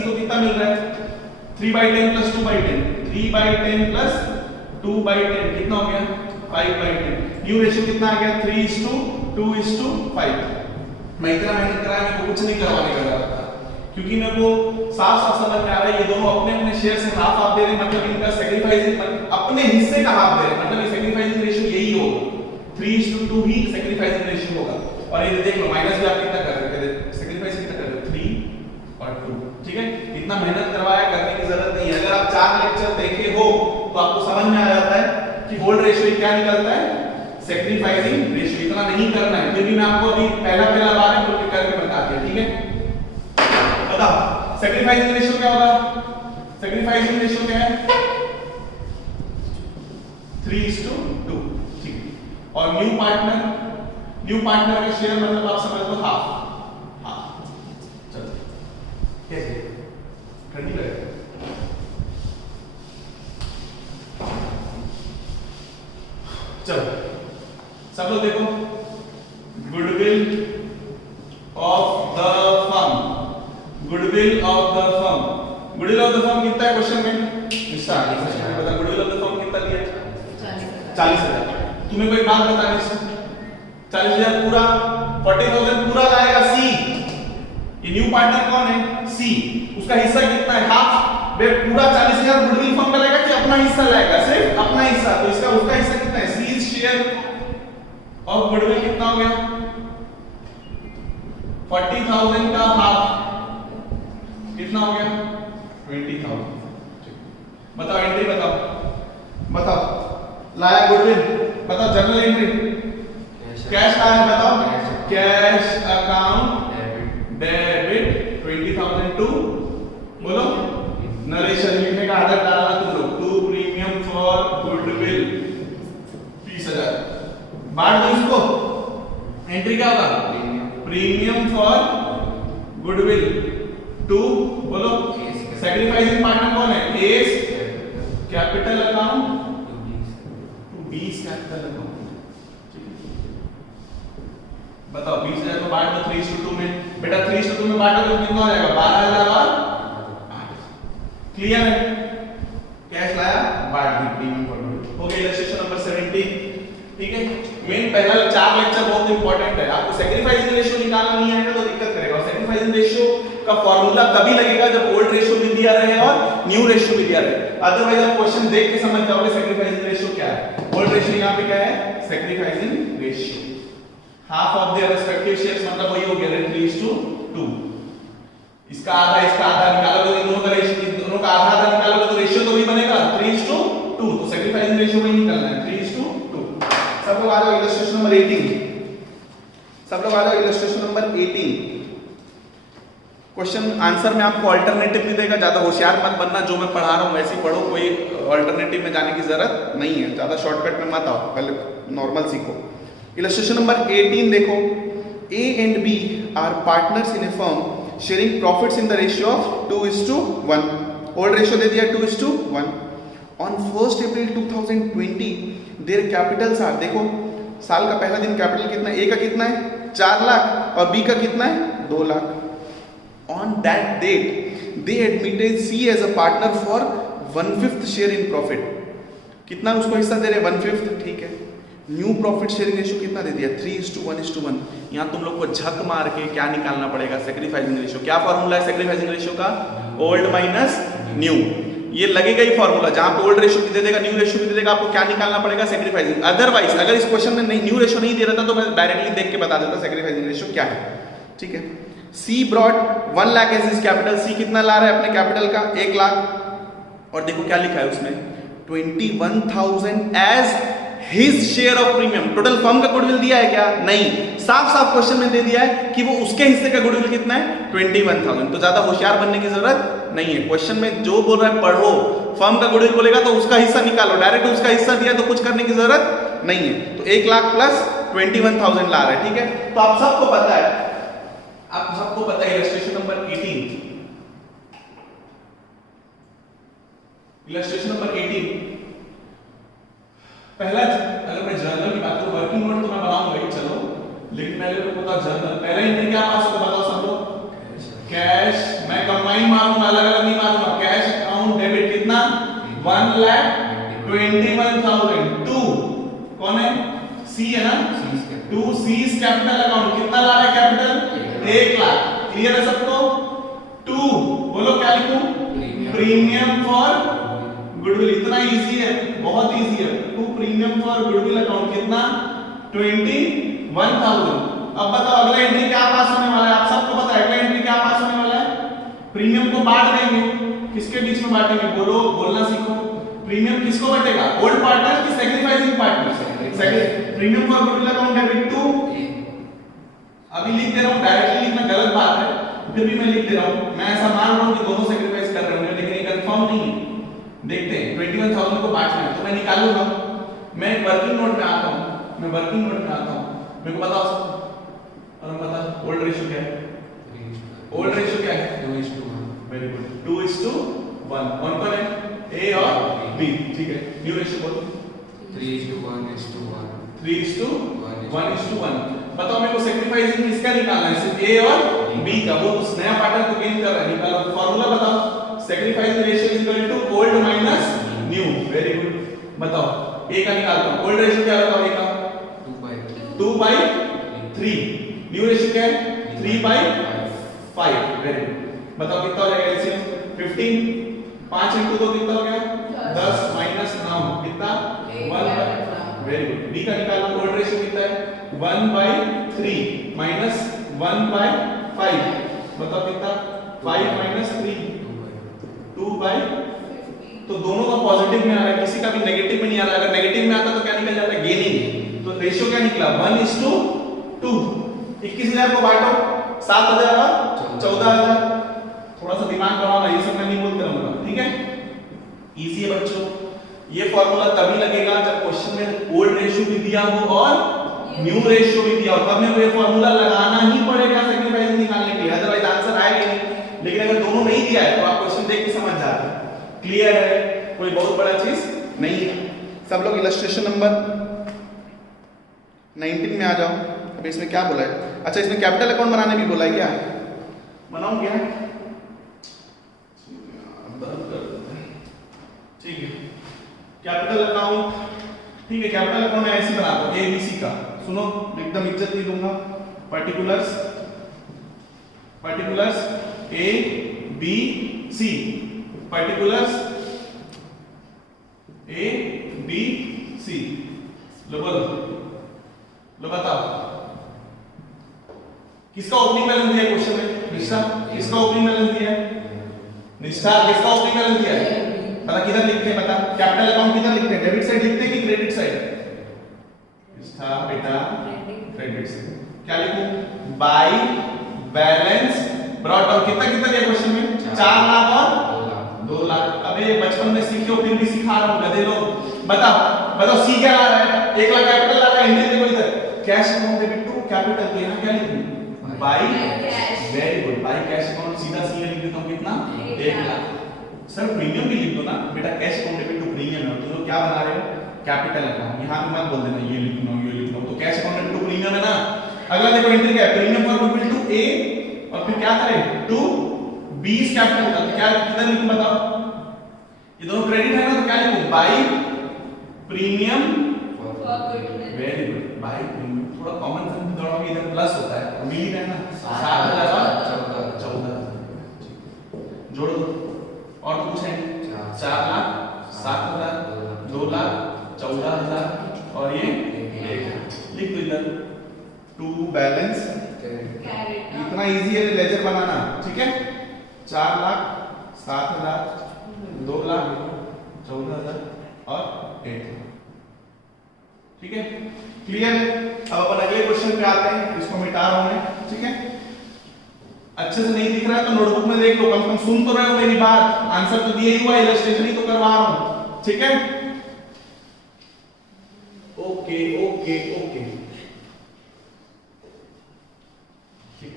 को कितना मिल रहा है 3/10 + 2/10, 3/10 + 2/10 कितना हो गया 5/10। न्यू रेशियो कितना आ गया 3:2:5। मैं इतना मेहनत कराया, मेरे को कुछ नहीं करवाने का जरूरत था, क्योंकि मेरे को साफ समझ में आ रहा है ये दोनों अपने शेयर से हाफ दे रहे हैं, मतलब इनका सैक्रिफाइसिंग अपने हिस्से का हाफ दे रहे हैं, मतलब ये सैक्रिफाइसिंग रेशियो यही होगा 3:2 ही सैक्रिफाइसिंग रेशियो होगा। और ये देख लो माइनस भी आप कितना कर रहे हैं, सैक्रिफाइस कितना कर रहे हो 3 और 2, ठीक है। इतना मेहनत करवाया करने की जरूरत नहीं है, अगर आप 4 लेक्चर देखे हो तो आपको समझ में आ जाता है कि ओल्ड रेशियो क्या निकलता है सैक्रिफाइसिंग रेशियो, इतना नहीं करना है, फिर भी मैं आपको अभी पहला बार है बोल के करके बता दिया, ठीक है। बताओ सैक्रिफाइसिंग रेशियो क्या होगा, सैक्रिफाइसिंग रेशियो क्या है 3:2, ठीक है। और न्यू पार्टनर का शेयर मतलब आप समझ लो हाफ। चलो कैसे ठंडी लगे, चलो सब लोग देखो, goodwill of the firm, goodwill of the firm, goodwill of the firm कितना है क्वेश्चन में, बता गुडविल ऑफ द फर्म कितना दिया 40,000। तुम्हें कोई बात बतानी है 40,000 पूरा 40,000 पूरा लाएगा C ये न्यू पार्टनर कौन है? सी। उसका हिस्सा कितना है? हाफ। वे पूरा 40,000 गुडविल फर्म का लाएगा कि अपना हिस्सा लाएगा? सिर्फ अपना हिस्सा। तो इसका उसका हिस्सा कितना है? सी शेयर ऑफ गुडविल कितना हो गया? 40,000 का हाफ कितना हो गया? 20,000। बताओ एंट्री बताओ लाया गुडविल, बताओ जर्नल एंट्री। कैश लाया, बताओ कैश अकाउंट डेबिट 20,000 टू, बोलो नरेशन लिखने का आदत डालना तुम लोग। To premium for goodwill 30,000। बांट दो इसको, एंट्री क्या होगा? प्रीमियम फॉर गुडविल टू, बोलो सैक्रिफाइसिंग पार्टनर कौन है? A's capital account to B's capital account. बताओ 20,000 को बांट दो 3:2 में। बेटा 3:2 में बांटो तो कितना हो जाएगा? 12,000 और 8। क्लियर है? कैश लाया, बांट दी, प्रीमियम फॉर हो गया। Illustration number 17। ठीक है, मेन पहला 4 लेक्चर बहुत इंपॉर्टेंट है। आपको सैक्रिफाइसिंग रेशियो निकालना नहीं आएगा तो दिक्कत करेगा। और सैक्रिफाइसिंग रेशियो का फार्मूला तभी लगेगा जब ओल्ड रेशियो भी दिया रहे और न्यू रेशियो भी दिया रहे। अदरवाइज आप क्वेश्चन देख के समझ जाओगे सैक्रिफाइसिंग रेशियो क्या है। ओल्ड रेशियो यहां पे क्या है? Sacrificing ratio. Half of their respective shares मतलब वही हो गया 3:2। इसका आधा निकालोगे तो दोनों का रेशियो, दोनों का आधा निकालोगे तो रेशियो तो वही बनेगा 3:2। तो सैक्रिफाइसिंग रेशियो वही निकालना है 3:2। सब लोग आ जाओ इलस्ट्रेशन नंबर 18। सब लोग आ जाओ इलस्ट्रेशन नंबर 18। क्वेश्चन आंसर में आपको अल्टरनेटिव नहीं देगा, ज्यादा होशियार मत बनना। जो मैं पढ़ा रहा हूं वैसे ही पढ़ो, कोई अल्टरनेटिव में जाने की जरूरत नहीं है। ज्यादा शॉर्टकट में मत आओ, पहले नॉर्मल सीखो। इलस्ट्रेशन नंबर 18 देखो। A and B are partners in a firm sharing profits in the ratio of 2:1। Old ratio दे दिया 2:1। On 1st April 2020 their capitals are, देखो साल का पहला दिन कैपिटल कितना है? A का कितना है? 4 लाख और B का कितना है? 2 lakh. On that date they admitted C as a partner for 1/5 share in profit। कितना उसको हिस्सा दे रहे? 1/5। ठीक है। न्यू प्रॉफिट शेयरिंग रेशियो कितना दे दिया? 3:1:1। यहाँ तुम लोग को झक मार के क्या निकालना पड़ेगा? Sacrificing ratio. क्या फॉर्मूला है सैक्रिफाइसिंग रेशियो का? Old minus new. ये लगेगा ही फॉर्मूला। जहां पे ओल्ड रेशियो भी दे देगा, न्यू रेशियो भी दे देगा, आपको क्या निकालना पड़ेगा? सैक्रिफाइसिंग। अदरवाइज अगर इस क्वेश्चन में नहीं न्यू रेशियो नहीं दे रहा था तो मैं डायरेक्टली देख के बता देता सैक्रिफाइसिंग रेशियो क्या है। ठीक है। C brought 1 lakh as his capital. C कितना ला रहा है अपने कैपिटल का? 1 लाख। और देखो क्या लिखा है उसमें? 21,000 as his share of premium. Total firm का गुडविल दिया है क्या? नहीं। साफ साफ क्वेश्चन में दे दिया है कि वो उसके हिस्से का गुडविल कितना है? 21,000। तो ज्यादा होशियार बनने की जरूरत नहीं है। क्वेश्चन में जो बोल रहा है पढ़ो। फर्म का गुडविल बोलेगा तो उसका हिस्सा निकालो। डायरेक्ट उसका हिस्सा दिया तो कुछ करने की जरूरत नहीं है। तो 1 लाख प्लस 21,000 ला रहा है। ठीक है। तो आप सबको पता है, इलस्ट्रेशन नंबर 18। इलस्ट्रेशन नंबर 18 पहला, अगर मैं जर्नल की बात करूं, वर्किंग नोट तो मैं बनाऊंगा ही, चलो, लेकिन पहले तो बताओ जर्नल। पहला एंट्री क्या पास होगा बताओ सब लोग? कैश। मैं कंबाइन मारूंगा, अलग अलग नहीं मारूंगा। कैश अकाउंट डेबिट कितना? 1,21,000 टू, कौन है? सी है ना? To C's capital account. कितना ला रहा है कैपिटल? 1 लाख। क्लियर है सबको? टू, बोलो क्या लिखूं? Premium for goodwill. इतना इजी है, बहुत इजी है। To premium for goodwill account कितना? 21,000। अब बताओ अगला एंट्री क्या पास होने वाला है? आप सबको पता है अगला एंट्री क्या पास होने वाला है? प्रीमियम को बांट देंगे। किसके बीच में बांटेंगे? बोलो, बोलना सीखो। प्रीमियम किसको बटेगा? ओल्ड पार्टनर की sacrificing partner? Premium for goodwill account debit to, अभी लिख दे रहा हूं, डायरेक्टली लिखना गलत बात है, फिर भी मैं लिख दे रहा हूं। मैं ऐसा मान रहा हूं कि दोनों सैक्रिफाइस कर रहे होंगे, लेकिन ये कंफर्म नहीं है। देखते हैं 21,000 को बांटना है तो मैं निकालूंगा। मैं वर्किंग नोट में आता हूं, मेरे को बताओ और बता ओल्ड रेशियो क्या है? ओल्ड रेशियो क्या है? 2:1। Very good, 2:1। कौन कौन है? ए और बी। ठीक है। न्यू रेशियो बोलो। 3:1:1। 3:1:1। बताओ मेरे को सैक्रिफाइसिंग किसका निकालना है? सिर्फ ए और बी का। वो उस नया पार्टनर को गेन कर रहा है, निकालो फार्मूला बताओ। Sacrificing ratio is equal to old minus new. Very good. बताओ ए का निकालता हूं। ओल्ड रेशियो क्या बताओ? ए का 2/3। न्यू रेशियो क्या है? 3/5। 5 वेरी गुड। बताओ कितना हो जाएगा एलसीएम 15 5 into 2 कितना हो गया 10 minus 9 कितना 1 वेरी गुड। बी का निकालना ओल्ड रेशियो कितना है 1/3 minus 1/5 बताओ कितना 5 minus 3 2/, तो दोनों का पॉजिटिव में आ रहा है, किसी का भी नेगेटिव में नहीं आ रहा है। अगर नेगेटिव में आता तो क्या निकल जाता गेनिंग। तो रेशियो क्या निकला 1:2। 21,000 को बांटो 7,000 और 14,000। थोड़ा सा दिमाग लगाओ ना, ये सब मैं नहीं बोलते रहूंगा, ठीक है। इजी है बच्चों। ये फॉर्मूला तभी लगेगा जब क्वेश्चन में ओल्ड रेशियो भी दिया हो और न्यू रेशियो भी दिया हो, तब मेरे को ये फॉर्मूला लगाना ही पड़ेगा सेक्रीफाइस निकालने के लिए, अदरवाइज आंसर आएगा नहीं। लेकिन अगर दोनों नहीं दिया है तो आप क्वेश्चन देख के समझ जाते हैं। क्लियर है, कोई बहुत बड़ा चीज नहीं है। सब लोग इलस्ट्रेशन नंबर 19 में आ जाओ। अभी इसमें क्या बोला है, अच्छा इसमें कैपिटल अकाउंट बनाने भी बोला है क्या, बनाऊं क्या, ठीक है। कैपिटल अकाउंट, ठीक है। कैपिटल अकाउंट में ऐसे बना दो एबीसी का, सुनो एकदम इज्जत नहीं दूंगा। Particulars A B C, particulars A B C, लो बोलो, लो बताओ किसका ओपनिंग बैलेंस दिया है क्वेश्चन में, निष्ठा किसका ओपनिंग बैलेंस दिया है, निष्ठा किसका ओपनिंग बैलेंस दिया है, पता किधर लिखते हैं, बता कैपिटल अकाउंट किधर लिखते हैं, डेबिट साइड लिखते हैं कि क्रेडिट साइड, निष्ठा बेटा क्रेडिट साइड। क्या लिखूं, बाय बैलेंस ब्रॉट डाउन, कितना कितना दिया क्वेश्चन में 4 लाख और 2 लाख। अबे बचपन में सीखे हो फिर भी सिखा रहा हूं गधे लोग। बताओ सी क्या ला रहा है, 1 लाख कैपिटल ला रहा है, एंट्री देखो इधर cash account debit to capital, तो यहां क्या लिखूं by cash, very good, by cash account सीधा सी लिख देता हूं कितना 1 लाख। सर प्रीमियम भी लिख दो ना बेटा, cash account debit to premium है, तुम लोग क्या बना रहे हो कैपिटल अकाउंट, यहां पे मत बोल देना ये लिख लो, तो cash account debit to premium है ना। अगला देखो एंट्री क्या है, premium for goodwill to A और फिर क्या करें टू बी इज कैपिटल का, तो क्या किधर लिखूं बताओ, ये दोनों क्रेडिट है ना, तो क्या लिखूं by premium, very good, by premium. थोड़ा कॉमन सेंस दौड़ोगे इधर प्लस होता है, मिली रहना 7,000 और 14,000 जोड़ दो, और तो कुछ है 4 लाख 7,000 2 लाख 14,000 और ये 1 लिख दो इधर टू बैलेंस, इतना इजी है लेजर बनाना, ठीक है। 4 लाख 7,000 2 लाख 14,000 और 1, ठीक है। क्लियर है। अब अपन अगले क्वेश्चन पे आते हैं, इसको मिटा रहा हूं मैं, ठीक है। अच्छे से नहीं दिख रहा है तो नोटबुक में देख लो, कम से कम सुन तो रहे हो मेरी बात, आंसर तो दिया ही हुआ है, इलस्ट्रेशन ही तो करवा रहा हूं, ठीक है। ओके ओके ओके,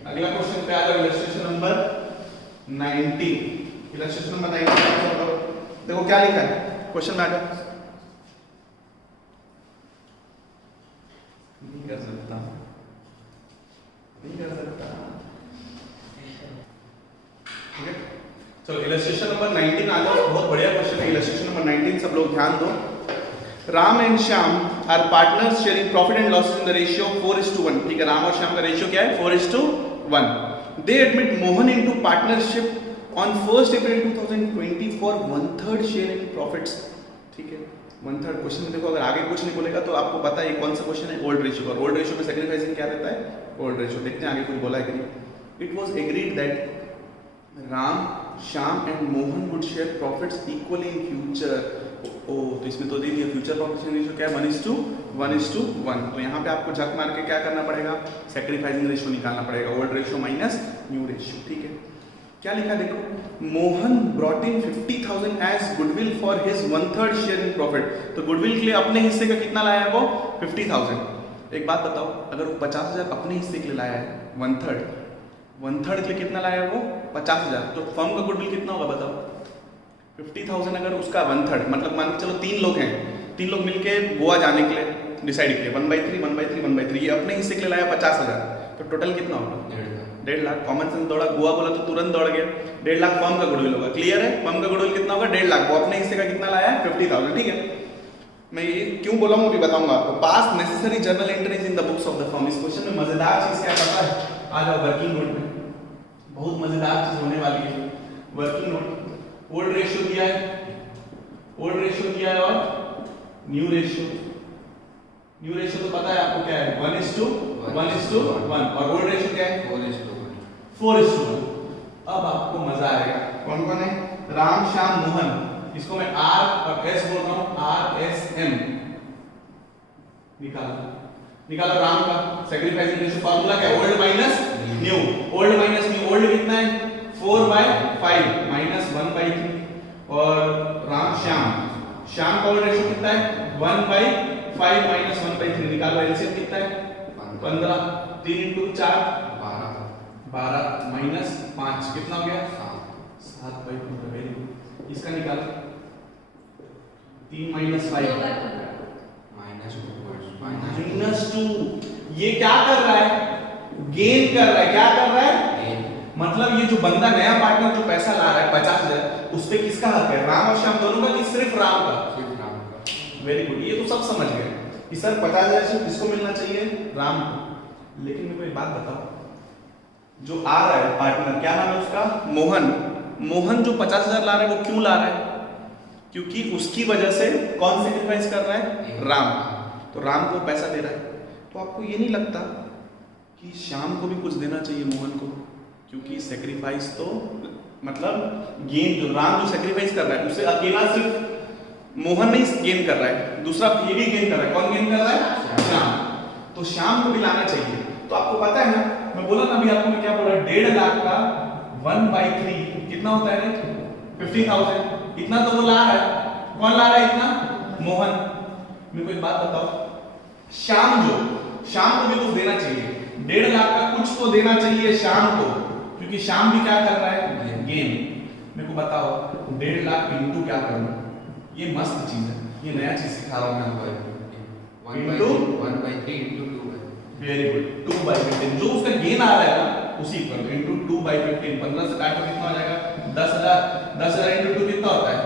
अगला क्वेश्चन पे आ जाओ, इलस्ट्रेशन नंबर 19। इलस्ट्रेशन नंबर 19 देखो क्या लिखा है क्वेश्चन में, आ जाओ। नहीं कर सकता, नहीं कर सकता, ठीक है। चलो इलस्ट्रेशन नंबर 19 आ जाओ, बहुत बढ़िया क्वेश्चन है इलस्ट्रेशन नंबर 19, सब लोग ध्यान दो। Ram and Shyam are partners sharing profit and losses in the ratio 4:1, ठीक है। राम और श्याम का रेशियो क्या है 4:1। दे admit Mohan into partnership on 1 April 2020 for 1/3 share in profits, ठीक है। 1/3 क्वेश्चन में देखो, अगर आगे कुछ नहीं बोलेगा तो आपको पता है कौन सा क्वेश्चन है, ओल्ड रेशियो का। ओल्ड रेशियो में सैक्रिफाइसिंग क्या रहता है, ओल्ड रेशियो। देखते हैं आगे कुछ बोला है कि नहीं। It was agreed that Ram Shyam and Mohan would share profits equally in future. ओ तो इसमें तो दे दिया फ्यूचर प्रॉफिट रेशियो क्या है 1:1। तो यहाँ पे आपको झक मार के क्या करना पड़ेगा, सैक्रिफाइसिंग रेशियो निकालना पड़ेगा, old ratio minus new ratio, ठीक है। क्या लिखा देखो, Mohan brought in 50,000 as goodwill for his 1/3 share in profit. तो गुडविल के लिए अपने हिस्से का कितना लाया है वो 50,000। एक बात बताओ, अगर वो 50,000 अपने हिस्से के लिए लाया है 1/3 के लिए कितना लाया है वो 50,000, तो फर्म का गुडविल कितना होगा बताओ 50,000। अगर उसका 1/3 मतलब मान के चलो 3 लोग हैं, 3 लोग मिलके गोवा जाने के लिए डिसाइड किए 1/3 ये अपने हिस्से के लिए लाया 50,000, तो टोटल कितना होगा 1.5 लाख। कॉमन सेंस दौड़ा, गोवा बोला तो तुरंत दौड़ गया, 1.5 लाख फर्म का गुडविल होगा। क्लियर है, फर्म का गुडविल कितना होगा 1.5 लाख, वो अपने हिस्से का कितना लाया है 50,000, ठीक है। मैं ये क्यों बोला हूँ अभी बताऊंगा आपको। पास necessary journal entries in the books of the firm. इस क्वेश्चन में मजेदार चीज क्या पता है, आ जाओ वर्किंग नोट में, बहुत मजेदार चीज होने वाली है। वर्किंग नोट, ओल्ड रेशियो दिया है, ओल्ड रेशियो दिया है और न्यू रेशियो। न्यू रेशियो तो पता है आपको क्या है, 1:1:1 और ओल्ड रेशियो क्या है 4:1. 4:1। अब आपको मजा आएगा। कौन कौन है? राम, श्याम, मोहन। इसको मैं आर और एस बोल रहा हूं, RSM। निकालो राम का सैक्रिफाइसिंग रेशियो फॉर्मूला क्या है, old minus new. Old minus new, old कितना है 4/5 माइनस 1/3। और राम श्याम का ओल्ड रेशियो कितना है 1/5 माइनस 1/3। निकालो एलसीएम कितना है 15। 3 × 4 12 माइनस 5 कितना हो गया 7/15। Very good. इसका निकालो 3 - 5 -2। ये क्या कर रहा है, गेन कर रहा है। क्या कर रहा है, मतलब ये जो बंदा नया पार्टनर जो पैसा ला रहा है 50,000, उस पे किसका हक है, राम और श्याम दोनों का कि सिर्फ राम का? Very good. ये तो सब समझ गए कि सर 50,000 सिर्फ किसको मिलना चाहिए, राम को। लेकिन मेरे को एक बात बताओ, जो आ रहा है पार्टनर, क्या नाम है उसका, मोहन जो 50,000 ला रहा है वो क्यों ला रहा है? क्योंकि उसकी वजह से कौन सेक्रीफाइस कर रहा है, राम। तो राम को पैसा दे रहा है। तो आपको ये नहीं लगता कि श्याम को भी कुछ देना चाहिए मोहन को? क्योंकि सेक्रीफाइस तो मतलब गेन, जो राम जो सेक्रीफाइस कर रहा है उसे अकेला सिर्फ मोहन नहीं गेन कर रहा है, दूसरा ये भी गेन कर रहा है। कौन गेन कर रहा है, श्याम। तो श्याम को भी लाना चाहिए। तो आपको पता है ना, मैं बोला ना अभी आपको, मैं क्या बोल रहा, 1.5 लाख का 1/3 कितना होता है रे 50,000। इतना तो वो ला रहा है। कौन ला रहा है इतना, मोहन। मेरे को एक बात बताओ, श्याम को भी कुछ देना चाहिए। 1.5 लाख का कुछ तो देना चाहिए श्याम को, क्योंकि श्याम भी क्या कर रहा है, गेन। मेरे को बताओ 1.5 लाख इंटू क्या करना, ये मस्त चीज है, ये नया चीज सिखा रहा हूं मैं आपको। 1/3 into 2. Very good. 2/15 जो उसका गेन आ रहा है ना उसी पर इंटू 2/15। 15 से काट के कितना हो जाएगा 10,000। 10,000 इंटू 2 कितना होता है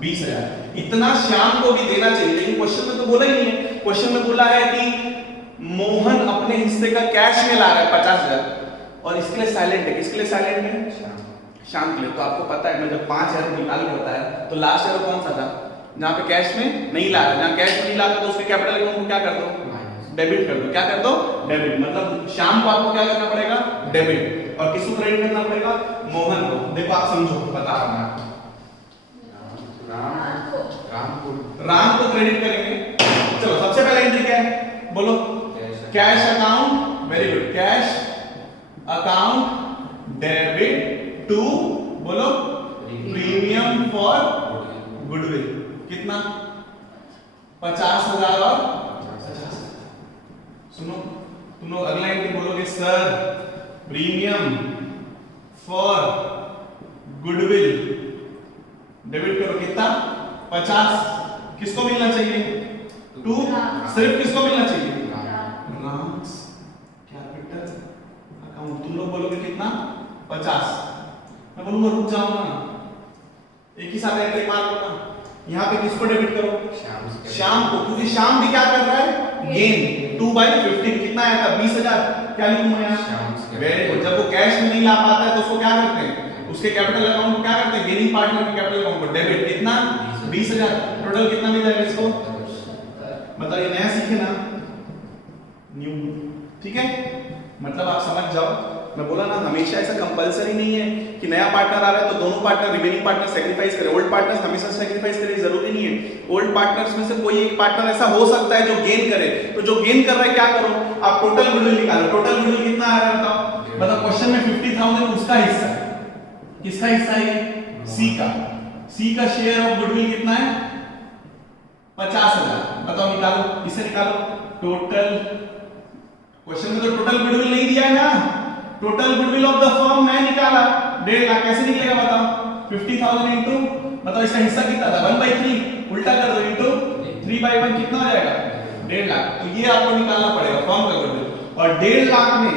20,000। इतना श्याम को भी देना चाहिए। लेकिन क्वेश्चन में तो बोला ही नहीं है। क्वेश्चन में बोला है कि मोहन अपने हिस्से का कैश में ला रहा है 50,000 और इसके लिए साइलेंट है। किसके लिए साइलेंट है, श्याम के लिए। तो आपको पता है मैं जब 5,000 निकाल के बताया तो लास्ट ईयर कौन सा था, जहां पे कैश में नहीं ला रहा, जहां कैश में नहीं लाता तो उसके कैपिटल अकाउंट को क्या कर दो, डेबिट कर दो। क्या कर दो, डेबिट। मतलब श्याम को आपको क्या करना पड़ेगा, डेबिट। और किसको क्रेडिट करना पड़ेगा, मोहन को। देखो आप समझो, बता रहा हूं मैं। राम को क्रेडिट करेंगे। चलो सबसे पहले एंट्री क्या है, बोलो, cash account. Very good. Cash account debit to, बोलो, प्रीमियम फॉर गुडविल। कितना 50,000 और 50,000। सुनो तुम लोग अगला एंट्री बोलोगे, sir premium for goodwill debit करो। कितना 50। किसको मिलना चाहिए, 2। सिर्फ किसको मिलना चाहिए, राम्स कैपिटल अकाउंट। तुम लोग बोलोगे कितना 50। मैं बोलूंगा रुक जाओ ना, एक ही साथ एंट्री मार लो ना। यहाँ पे किसको डेबिट करो, श्याम को, क्योंकि श्याम भी क्या कर रहा है, गेन। 2/15 कितना आया था 20,000। क्या लिखूंगा यहाँ, वेरी गुड। जब वो कैश में नहीं ला पाता है तो उसको क्या करते हैं, उसके कैपिटल अकाउंट को क्या करते हैं, गेनिंग पार्टनर के कैपिटल अकाउंट को डेबिट। कितना 20,000। टोटल कितना मिल जाएगा इसको, मतलब ये नया सीखे ना, न्यू। ठीक है, मतलब आप समझ जाओ। मैं बोला ना हमेशा ऐसा कंपलसरी नहीं है कि नया पार्टनर आ रहा है तो दोनों पार्टनर, रिमेनिंग पार्टनर सेक्रीफाइस करे। ओल्ड पार्टनर्स हमेशा सेक्रीफाइस करे, जरूरी नहीं है। ओल्ड पार्टनर्स में से कोई एक पार्टनर ऐसा हो सकता है जो गेन करे। तो जो गेन कर रहा है क्या करो, आप टोटल गुडविल निकालो। टोटल गुडविल कितना आ रहा है बताओ। मतलब क्वेश्चन में 50,000 उसका हिस्सा है। किसका हिस्सा है, सी का। सी का शेयर ऑफ गुडविल कितना है 50,000। बताओ निकालो, इसे निकालो। टोटल, क्वेश्चन में तो टोटल गुडविल नहीं दिया है ना, total goodwill of the firm मैं निकाला 1.5 लाख। कैसे निकलेगा बताओ, 50,000 इंटू, बताओ इसका हिस्सा कितना था 1/3, उल्टा कर दो, इंटू 3/1 कितना हो जाएगा 1.5 लाख। तो ये आपको निकालना पड़ेगा फर्म का गुडविल। और 1.5 लाख में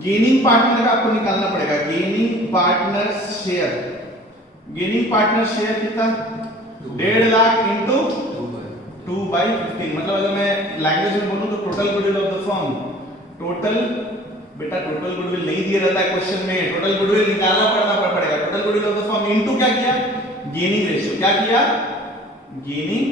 गेनिंग पार्टनर का आपको निकालना पड़ेगा, gaining partner share. Gaining partner share कितना 1.5 लाख इंटू 2/15। मतलब अगर मैं लैंग्वेज में बोलूं तो total goodwill of the firm, total बेटा टोटल गुडविल नहीं दिया रहता है क्वेश्चन में, टोटल गुडविल निकालना पड़ेगा। Total goodwill of the firm into क्या किया, गेनिंग रेशियो। क्या किया, गेनिंग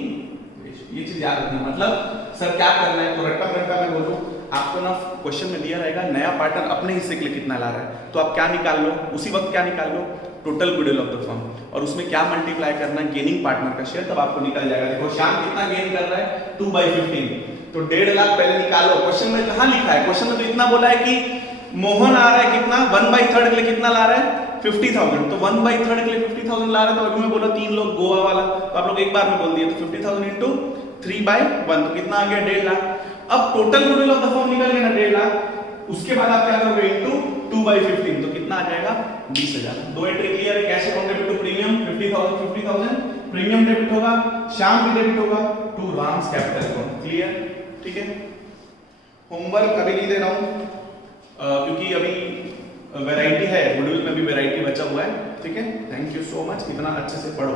रेशियो। ये चीज याद रखना। मतलब सर क्या करना है, तो रट्टा मैं बोलूं आपको ना, क्वेश्चन में दिया रहेगा नया पार्टनर अपने हिस्से के लिए कितना ला रहा है, तो आप क्या निकाल लो उसी वक्त, क्या निकाल लो, total goodwill of the firm, और उसमें क्या मल्टीप्लाई करना है, गेनिंग पार्टनर का शेयर, तब आपको निकल जाएगा। देखो श्याम कितना गेन कर रहा है, 2/15, तो 1.5 लाख पहले निकालो। क्वेश्चन में कहां लिखा है, क्वेश्चन में तो इतना बोला है कि मोहन आ रहा है कितना, 1/3 के लिए कितना ला रहा है, 50,000, तो 1/3 के लिए 50,000 ला रहा है। तो अभी मैं बोला 3 लोग गोवा वाला, तो आप लोग एक बार में बोल दिए, तो 50,000 इंटू 3/1, तो कितना आ गया, 1.5 लाख। अब total goodwill of the firm निकल गया ना 1.5 लाख, उसके बाद आप क्या करोगे, इंटू 2/15, तो कितना आ जाएगा, 20,000। दो एंट्री क्लियर है। Cash account debit to premium 50,000, premium debit होगा, श्याम भी डेबिट होगा to Ram's capital account. Clear, ठीक है। होमवर्क अभी नहीं दे रहा हूं क्योंकि अभी वैरायटी है, गुडविल में भी वैरायटी बचा हुआ है, ठीक है। थैंक यू सो मच, इतना अच्छे से पढ़ो।